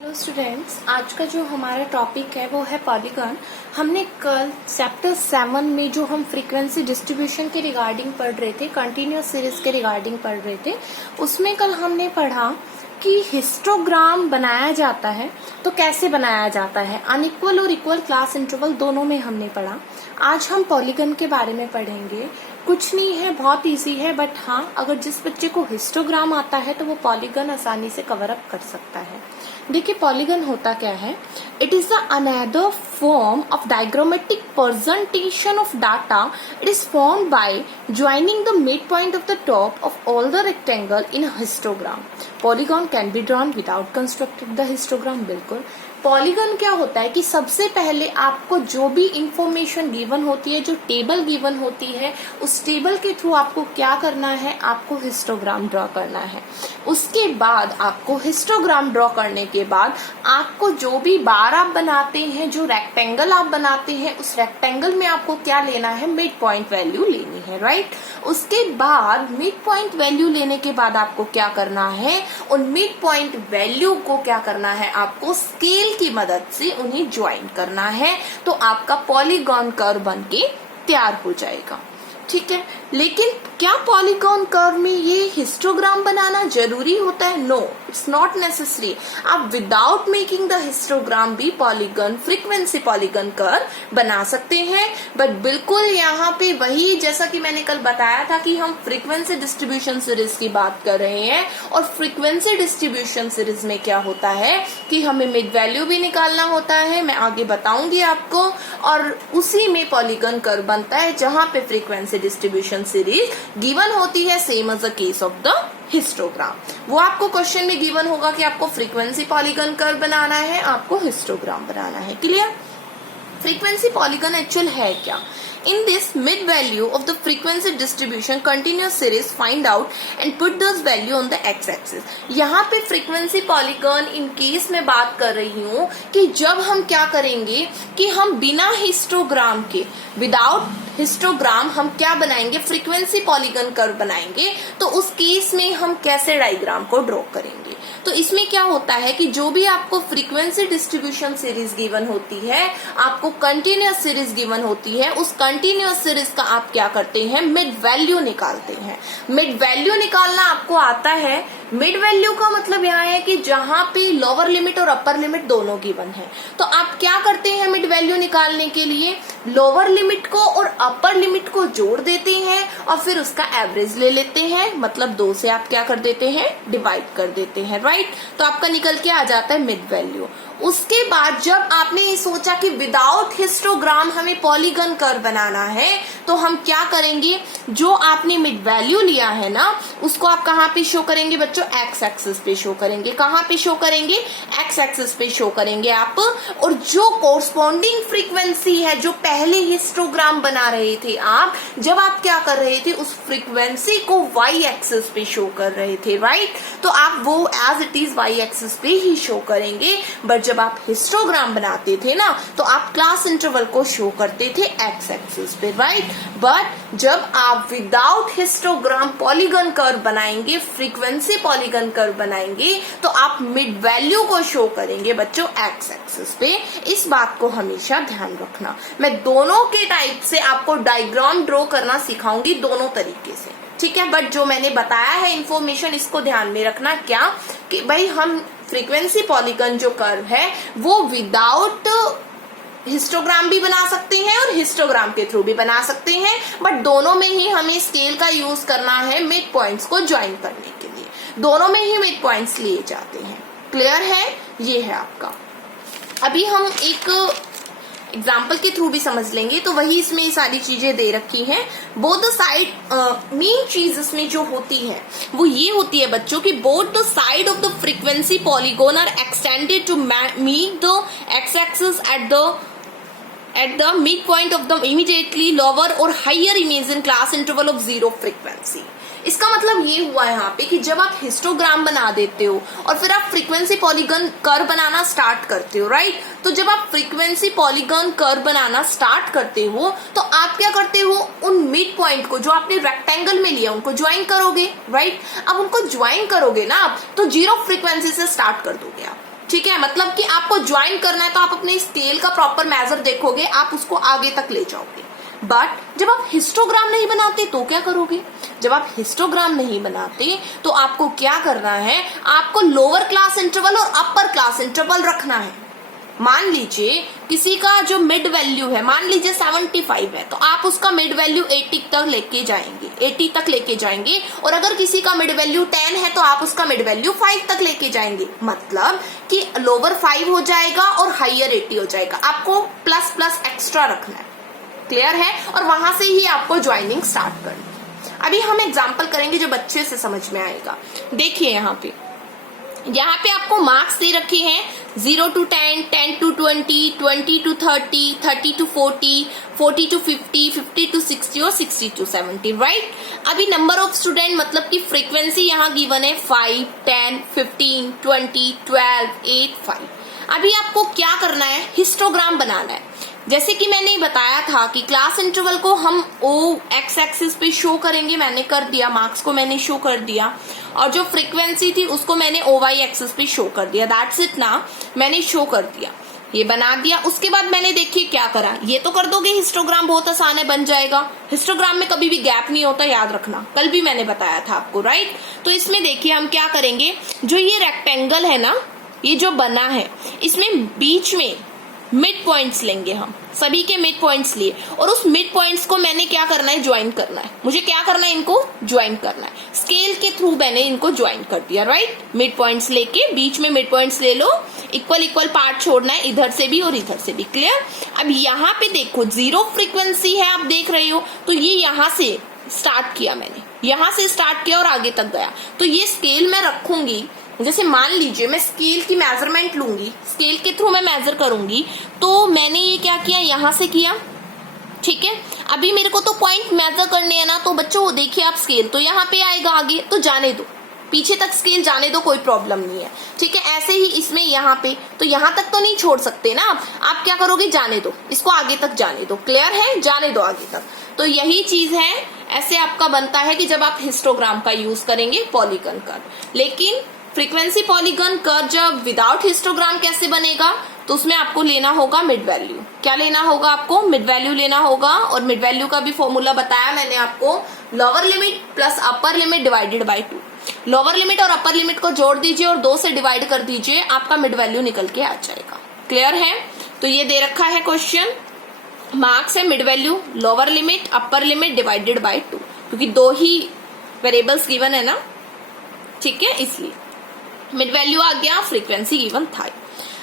Hello students, आज का जो हमारा टॉपिक है वो है पॉलीगॉन। हमने कल चैप्टर 7 में जो हम फ्रीक्वेंसी डिस्ट्रीब्यूशन के रिगार्डिंग पढ़ रहे थे, कंटिन्यूअस सीरीज के रिगार्डिंग पढ़ रहे थे, उसमें कल हमने पढ़ा कि हिस्टोग्राम बनाया जाता है तो कैसे बनाया जाता है। अनइक्वल और इक्वल क्लास इंटरवल दोनों में हमने पढ़ा। आज हम पॉलीगॉन के बारे में पढ़ेंगे। कुछ नहीं है, बहुत इजी है, बट हाँ, अगर जिस बच्चे को हिस्टोग्राम आता है तो वो पॉलीगॉन आसानी से कवर अप कर सकता है। देखिए, पॉलीगॉन होता क्या है? It is the another form of diagrammatic presentation of data. It is formed by joining the mid point of the top of all the rectangle in a histogram. Polygon can be drawn without constructed the histogram. बिल्कुल, polygon क्या होता है कि सबसे पहले आपको जो भी इंफॉर्मेशन गिवन होती है, जो टेबल गिवन होती है, उस टेबल के थ्रू आपको क्या करना है? आपको हिस्टोग्राम ड्रॉ करना है. उसके बाद आपको हिस्टोग्राम ड्रॉ करने के बाद आपको जो भी बार आप बनाते हैं, जो रेक्टेंगल आप बनाते हैं, उस रेक्टेंगल में आपको क्या लेना है? मिड पॉइंट वैल्यू लेनी है, राइट? उसके बाद मिड पॉइंट वैल्यू लेने के बाद आपको क्या करना है? उन मिड पॉइंट वैल्यू को क्या करना है? आपको स्केल की मदद से उन्हें ज्वाइन करना है, तो आपका पॉलीगॉन कर्व बनके तैयार हो जाएगा. ठीक है, लेकिन क्या पॉलीगॉन कर्व में ये हिस्टोग्राम बनाना जरूरी होता है? No, it's not necessary. आप विदाउट मेकिंग द हिस्टोग्राम भी पॉलीगॉन, फ्रीक्वेंसी पॉलीगॉन कर्व बना सकते हैं. बट बिल्कुल यहाँ पे वही, जैसा कि मैंने कल बताया था कि हम फ्रीक्वेंसी डिस्ट्रीब्यूशन सीरीज की बात कर रहे हैं, और फ्रीक्वेंसी डिस्ट्रीब्यूशन सीरीज में क्या होता है कि हमें मिड वैल्यू भी निकालना होता है. मैं आगे बताऊंगी आपको, और उसी में पॉलीगॉन कर्व बनता है जहां पे फ्रीक्वेंसी डिस्ट्रीब्यूशन सीरीज गिवन होती है, same as the case of the histogram. वो आपको क्वेश्चन में गिवन होगा कि आपको फ्रीक्वेंसी पॉलीगॉन कर्व बनाना है, आपको हिस्टोग्राम बनाना है. क्लियर? फ्रीक्वेंसी पॉलीगॉन एक्चुअल है क्या? In this mid value of the frequency distribution continuous series, find out and put those value on the x-axis. यहाँ पे frequency polygon in case में बात कर रही हूँ कि जब हम क्या करेंगे कि हम बिना हिस्टोग्राम के, विदाउट हिस्टोग्राम हम क्या बनाएंगे? फ्रीक्वेंसी पॉलीगॉन कर्व बनाएंगे. तो उस केस में हम कैसे डायग्राम को ड्रॉ करेंगे? तो इसमें क्या होता है कि जो भी आपको फ्रीक्वेंसी डिस्ट्रीब्यूशन सीरीज गिवन होती है, आपको कंटिन्यूअस सीरीज गिवन होती है, उस कंटिन्यूअस सीरीज का आप क्या करते हैं? मिड वैल्यू निकालते हैं. मिड वैल्यू निकालना आपको आता है. मिड वैल्यू का मतलब यहाँ है कि जहां पे लोअर लिमिट और अपर लिमिट दोनों गिवन है, तो आप क्या करते हैं? मिड वैल्यू निकालने के लिए लोअर लिमिट को और अपर लिमिट को जोड़ देते हैं और फिर उसका एवरेज ले लेते हैं. मतलब 2 से आप क्या कर देते हैं? डिवाइड कर देते हैं, राइट? तो आपका निकल के आ जाता है मिड वैल्यू. उसके बाद जब आपने ये सोचा कि विदाउट हिस्टोग्राम हमें पॉलीगॉन कर्व बनाना है, तो हम क्या करेंगे? जो आपने मिड वैल्यू लिया है ना, उसको आप कहाँ पे शो करेंगे बच्चों? एक्स एक्सिस पे शो करेंगे. कहाँ पे शो करेंगे? एक्स एक्सिस पे शो करेंगे आप. और जो कोरस्पॉन्डिंग फ्रीक्वेंसी है, जो पहले हिस्टोग्राम बना रहे थे आप, जब आप क्या कर रहे थे? उस फ्रीक्वेंसी को वाई एक्सिस पे शो कर रहे थे, राइट? तो आप वो as it is Y axis पे ही शो करेंगे. बट जब आप हिस्टोग्राम बनाते थे ना, तो आप क्लास इंटरवल को शो करते थे एक्स एक्सिस पे, राइट? बट जब आप विदाउट हिस्टोग्राम पॉलीगॉन कर्व बनाएंगे, फ्रीक्वेंसी पॉलीगॉन कर्व बनाएंगे, तो आप मिड वैल्यू को शो करेंगे बच्चों एक्स एक्सिस पे. इस बात को हमेशा ध्यान रखना. मैं दोनों के टाइप से आपको डायग्राम ड्रॉ करना सिखाऊंगी, दोनों तरीके से, ठीक है? बट जो मैंने बताया है इंफॉर्मेशन, इसको ध्यान में रखना. क्या कि भाई हम फ्रीक्वेंसी पॉलीगॉन जो कर्व है वो विदाउट हिस्टोग्राम भी बना सकते हैं और हिस्टोग्राम के थ्रू भी बना सकते हैं, बट दोनों में ही हमें स्केल का यूज करना है मिड पॉइंट्स को ज्वाइन करने के लिए. दोनों में ही मिड पॉइंट्स लिए जाते हैं. क्लियर है? ये है आपका. अभी हम एक एग्जाम्पल के थ्रू भी समझ लेंगे, तो वही इसमें ये सारी चीजें दे रखी हैं. बोथ द साइड, मेन चीज इसमें जो होती है वो ये होती है बच्चों कि both the side of the frequency polygon are extended to meet the X axis at the midpoint of the immediately lower or higher imagine class interval of zero frequency. इसका मतलब ये हुआ यहाँ पे कि जब आप हिस्टोग्राम बना देते हो और फिर आप फ्रीक्वेंसी पॉलीगॉन कर्व बनाना स्टार्ट करते हो, राइट? तो जब आप फ्रीक्वेंसी पॉलीगॉन कर्व बनाना स्टार्ट करते हो, तो आप क्या करते हो? उन मिड पॉइंट को जो आपने रेक्टेंगल में लिया उनको ज्वाइन करोगे, राइट? अब उनको ज्वाइन करोगे ना आप, तो जीरो फ्रीक्वेंसी से स्टार्ट कर दोगे आप. ठीक है, मतलब कि आपको ज्वाइन करना है तो आप अपने स्केल का प्रॉपर मेजर देखोगे, आप उसको आगे तक ले जाओगे। बट जब आप हिस्टोग्राम नहीं बनाते तो क्या करोगे? जब आप हिस्टोग्राम नहीं बनाते तो आपको क्या करना है, आपको लोअर क्लास इंटरवल और अपर क्लास इंटरवल रखना है। मान लीजिए किसी का जो मिड वैल्यू है, मान लीजिए 75 है, तो आप उसका मिड वैल्यू 80 तक लेके जाएंगे, 80 तक लेके जाएंगे। और अगर किसी का मिड वैल्यू 10 है तो आप उसका मिड वैल्यू 5 तक लेके जाएंगे। मतलब कि लोअर 5 हो जाएगा और हायर 80 हो जाएगा। आपको प्लस प्लस एक्स्ट्रा रखना है। क्लियर है? और वहां से ही आपको ज्वाइनिंग स्टार्ट करनी है। अभी हम एग्जाम्पल करेंगे जो बच्चे से समझ में आएगा। देखिए यहाँ पे आपको मार्क्स दे रखे हैं 0 to 10, 10 to 20, 20 to 30, 30 to 40, 40 to 50, 50 to 60 और 60 to 70, राइट? अभी नंबर ऑफ स्टूडेंट मतलब कि फ्रीक्वेंसी यहाँ गिवन है 5, 10, 15, 20, 12, 8, 5। अभी आपको क्या करना है, हिस्टोग्राम बनाना है। जैसे कि मैंने बताया था कि क्लास इंटरवल को हम ओ एक्स एक्सिस पे शो करेंगे, मैंने कर दिया, मार्क्स को मैंने शो कर दिया, और जो फ्रीक्वेंसी थी उसको मैंने ओ वाई एक्सिस पे शो कर दिया। दैट्स इट ना, मैंने शो कर दिया, ये बना दिया। उसके बाद मैंने देखिए क्या करा, ये तो कर दोगे, हिस्टोग्राम बहुत आसान है, बन जाएगा। हिस्टोग्राम में कभी भी गैप नहीं होता, याद रखना, कल भी मैंने बताया था आपको, राइट? तो इसमें देखिए हम क्या करेंगे, जो ये रेक्टेंगल है ना, ये जो बना है, इसमें बीच में मिड पॉइंट्स लेंगे हम, सभी के मिड पॉइंट्स लिए, और उस मिड पॉइंट्स को मैंने क्या करना है, ज्वाइन करना है। मुझे क्या करना है, इनको ज्वाइन करना है। स्केल के थ्रू मैंने इनको ज्वाइन कर दिया, राइट? मिड पॉइंट्स लेके बीच में मिड पॉइंट्स ले लो, इक्वल इक्वल पार्ट छोड़ना है, इधर से भी और इधर से भी। क्लियर? अब यहाँ पे देखो 0 फ्रीक्वेंसी है, आप देख रहे हो, तो ये यहाँ से स्टार्ट किया मैंने, यहाँ से स्टार्ट किया और आगे तक गया। तो ये स्केल मैं रखूंगी, जैसे मान लीजिए मैं स्केल की मेजरमेंट लूंगी, स्केल के थ्रू मैं मेजर करूंगी, तो मैंने ये क्या किया, यहां से किया, ठीक है? अभी मेरे को तो पॉइंट मेजर करने हैं ना, तो बच्चों देखिए आप स्केल तो यहाँ पे आएगा आगे, तो जाने दो, पीछे तक स्केल जाने दो, कोई प्रॉब्लम नहीं है, ठीक है? ऐसे ही इसमें यहाँ पे, तो यहाँ तक तो नहीं छोड़ सकते ना आप क्या करोगे, जाने दो, इसको आगे तक जाने दो। क्लियर है? जाने दो आगे तक। तो यही चीज है, ऐसे आपका बनता है कि जब आप हिस्टोग्राम का यूज करेंगे पॉलीगन कर्व। लेकिन फ्रीक्वेंसी पॉलीगन कर्व जब विदाउट हिस्टोग्राम कैसे बनेगा, तो उसमें आपको लेना होगा मिड वैल्यू। क्या लेना होगा आपको? मिड वैल्यू लेना होगा। और मिड वैल्यू का भी फॉर्मूला बताया मैंने आपको, lower limit plus upper limit divided by 2। Lower limit और अपर लिमिट को जोड़ दीजिए और 2 से डिवाइड कर दीजिए, आपका मिड वैल्यू निकल के आ जाएगा। क्लियर है? तो ये दे रखा है क्वेश्चन, मार्क्स है mid value, lower limit, upper limit divided by 2, क्योंकि 2 ही वेरिएबल्स गिवन है ना, ठीक है? इसलिए मिड वैल्यू आ गया, फ्रीक्वेंसी गिवन था।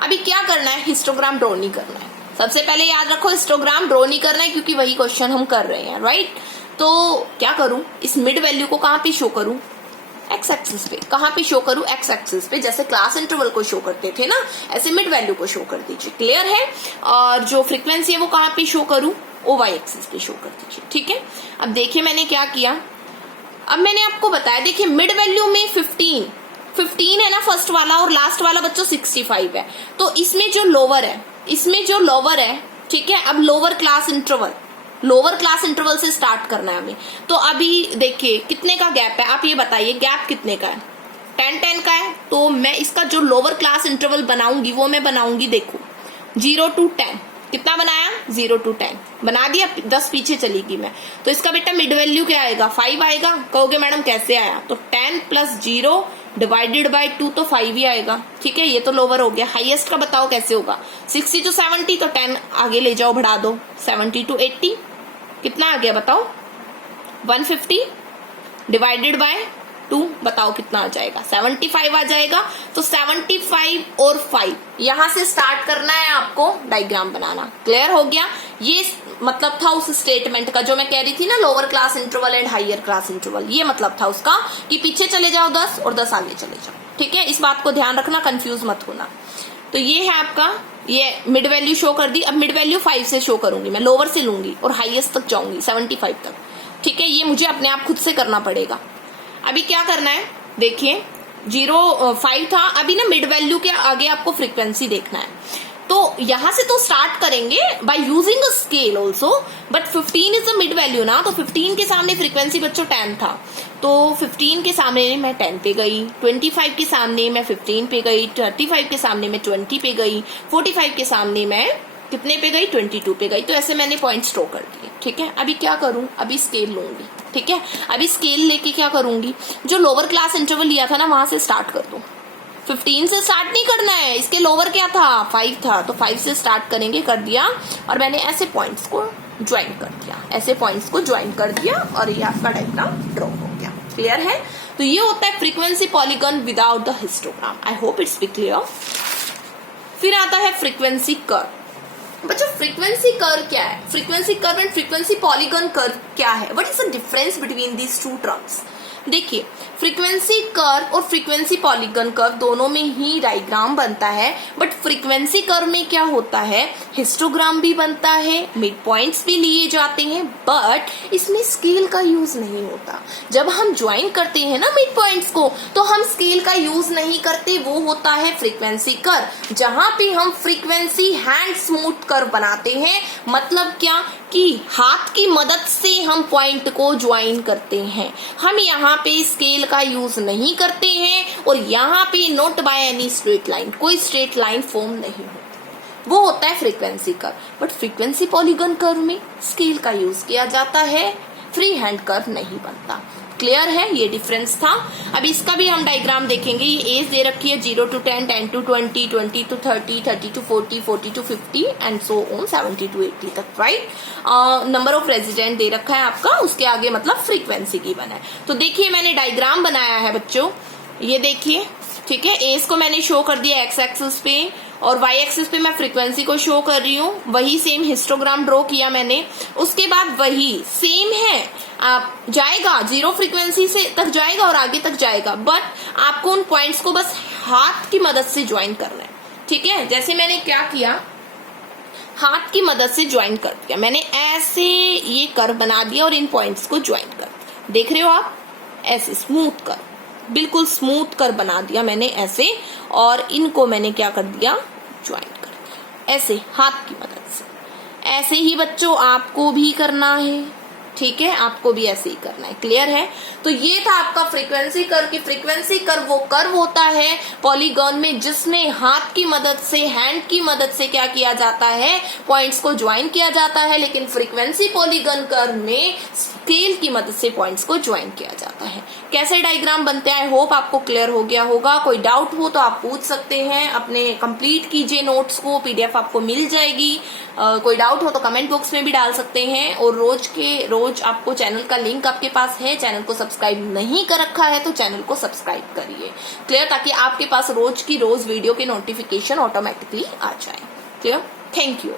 अभी क्या करना है, हिस्टोग्राम ड्रॉ नहीं करना है। सबसे पहले याद रखो, हिस्टोग्राम ड्रॉ नहीं करना है, क्योंकि वही क्वेश्चन हम कर रहे हैं, राइट? तो क्या करूं, इस मिड वैल्यू को कहां पे शो करूं, एक्स एक्सिस पे। कहां पे शो करूं, एक्स एक्सिस पे। जैसे क्लास इंटरवल को शो करते थे ना, ऐसे मिड वैल्यू को शो कर दीजिए। क्लियर है? और जो फ्रीक्वेंसी है वो कहां पे शो करूं, ओ वाई एक्सिस पे शो कर दीजिए, ठीक है? अब देखिए मैंने क्या किया, अब मैंने आपको बताया, देखिए मिड वैल्यू में 15 है ना फर्स्ट वाला, और लास्ट वाला बच्चों 65 है। तो इसमें जो लोअर है, ठीक है? अब लोअर क्लास इंटरवल से स्टार्ट करना है हमें। तो अभी देखिए कितने का गैप है, आप ये बताइए, गैप कितने का है? 10 का है। तो मैं इसका जो लोअर क्लास इंटरवल बनाऊंगी वो मैं बनाऊंगी, देखो 0 to 10। कितना बनाया? 0 to 10 बना दिया, 10 पीछे चलेगी मैं। तो इसका बेटा मिड वैल्यू क्या आएगा, 5 आएगा। कहोगे मैडम कैसे आया, तो 10 + 0 डिवाइडेड बाय 2, तो 5 ही आएगा, ठीक है? ये तो लोअर हो गया। हाईएस्ट का बताओ कैसे होगा, 60 to 70, तो 10 आगे ले जाओ, बढ़ा दो, 70 to 80, कितना आ गया बताओ, 150 डिवाइडेड बाय 2, बताओ कितना आ जाएगा, 75 आ जाएगा। तो 75 और 5 यहां से स्टार्ट करना है आपको डायग्राम बनाना। क्लियर हो गया? ये मतलब था उस स्टेटमेंट का जो मैं कह रही थी ना, lower class interval and higher class interval. ये मतलब था उसका कि पीछे चले जाओ 10 और 10 आगे चले जाओ, ठीक है? इस बात को ध्यान रखना, कंफ्यूज मत होना। तो ये है आपका, ये मिड वैल्यू शो कर दी। अब मिड वैल्यू 5 से शो करूंगी मैं, लोअर से लूंगी और हाईएस्ट तक जाऊंगी 75 तक, ठीक है? ये मुझे अपने आप खुद से करना पड़ेगा। अभी क्या करना है, देखिए 5 था, अभी ना मिड वैल्यू के आगे आपको फ्रीक्वेंसी देखना है। तो यहां से तो स्टार्ट करेंगे by using a scale also, but 15 is the mid value ना, तो 15 के सामने फ्रीक्वेंसी बच्चों 10 था, तो तो 15 के सामने मैं 10 पे गई, 25 के सामने मैं 15 पे गई, 35 के सामने मैं 20 पे गई, 45 के सामने मैं कितने पे गई, 22 पे गई। तो ऐसे मैंने पॉइंट्स ड्रॉ कर दिए। ठीक है, अभी क्या करूं, अभी स्केल लूंगी। ठीक है, अभी स्केल लेके क्या करूंगी, जो लोअर क्लास इंटरवल लिया था ना वहां से स्टार्ट कर दो। 15 से स्टार्ट नहीं करना है, इसके लोअर क्या था, 5 था, तो 5 से स्टार्ट करेंगे, कर दिया। और मैंने ऐसे पॉइंट्स को ज्वाइन कर दिया, ऐसे पॉइंट्स को ज्वाइन कर दिया और ये आपका डायग्राम ड्रॉ हो गया। क्लियर है? तो ये होता है frequency polygon without the histogram. I hope it's be clear. फिर आता है फ्रीक्वेंसी कर्व। बच्चों फ्रीक्वेंसी कर्व क्या है, frequency curve and frequency polygon curve क्या है, what is the difference between these two terms. देखिए, फ्रीक्वेंसी कर्व और फ्रीक्वेंसी पॉलीगन कर्व दोनों में ही डायग्राम बनता है, बट फ्रीक्वेंसी कर्व में क्या होता है, हिस्टोग्राम भी बनता है, मिड पॉइंट्स भी लिए जाते हैं, बट इसमें स्केल का यूज नहीं होता। जब हम ज्वाइन करते हैं ना मिड पॉइंट्स को, तो हम स्केल का यूज नहीं करते, वो होता है फ्रीक्वेंसी कर्व, जहां पे हम फ्रीक्वेंसी हैंड स्मूथ कर्व बनाते हैं। मतलब क्या कि हाथ की मदद से हम पॉइंट को ज्वाइन करते हैं, हम यहाँ पे स्केल का यूज नहीं करते हैं, और यहाँ पे not by any straight line, कोई स्ट्रेट लाइन फॉर्म नहीं होती, वो होता है frequency curve. But frequency polygon curve में स्केल का यूज किया जाता है, फ्री हैंड कर्व नहीं बनता। क्लियर है, ये डिफरेंस था। अब इसका भी हम डायग्राम देखेंगे। ये एज दे रखी है 0 to 10, 10 to 20, 20 to 30, 30 to 40, 40 to 50 and so on 70 to 80 तक, राइट। नंबर ऑफ रेजिडेंट दे रखा है आपका, उसके आगे मतलब फ्रीक्वेंसी की बना है। तो देखिए मैंने डायग्राम बनाया है बच्चों, ये देखिए। ठीक है, एज को मैंने शो कर दिया एक्स एक्सिस पे, और वाई एक्सिस पे मैं फ्रीक्वेंसी को शो कर रही हूँ। वही सेम हिस्टोग्राम ड्रॉ किया मैंने। उसके बाद वही सेम है, आप जाएगा 0 फ्रीक्वेंसी से तक जाएगा और आगे तक जाएगा, बट आपको उन पॉइंट्स को बस हाथ की मदद से ज्वाइन करना है। ठीक है, जैसे मैंने क्या किया, हाथ की मदद से ज्वाइन कर दिया मैंने, ऐसे ये कर्व बना दिया और इन पॉइंट्स को ज्वाइन कर दिया। देख रहे हो आप, ऐसे स्मूथ कर, बिल्कुल स्मूथ कर बना दिया मैंने ऐसे, और इनको मैंने क्या कर दिया, ज्वाइन कर दिया ऐसे हाथ की मदद से। ऐसे ही बच्चों आपको भी करना है। ठीक है, आपको भी ऐसे ही करना है। क्लियर है? तो ये था आपका फ्रीक्वेंसी कर्व की फ्रीक्वेंसी कर्व वो कर्व होता है पॉलीगॉन में जिसमें हाथ की मदद से, हैंड की मदद से क्या किया जाता है, पॉइंट्स को ज्वाइन किया जाता है। लेकिन फ्रीक्वेंसी पॉलीगॉन कर्व में स्केल की मदद से पॉइंट्स को ज्वाइन किया जाता है। कैसे डायग्राम बनते हैं, आई होप आपको क्लियर हो गया होगा। कोई डाउट हो तो आप पूछ सकते हैं, अपने कंप्लीट कीजिए नोट्स को, पीडीएफ आपको मिल जाएगी। कोई डाउट हो तो कमेंट बॉक्स में भी डाल सकते हैं। और रोज आपको चैनल का लिंक आपके पास है, चैनल को सब्सक्राइब नहीं कर रखा है तो चैनल को सब्सक्राइब करिए। क्लियर, ताकि आपके पास रोज की रोज वीडियो के नोटिफिकेशन ऑटोमेटिकली आ जाए। Clear, thank you.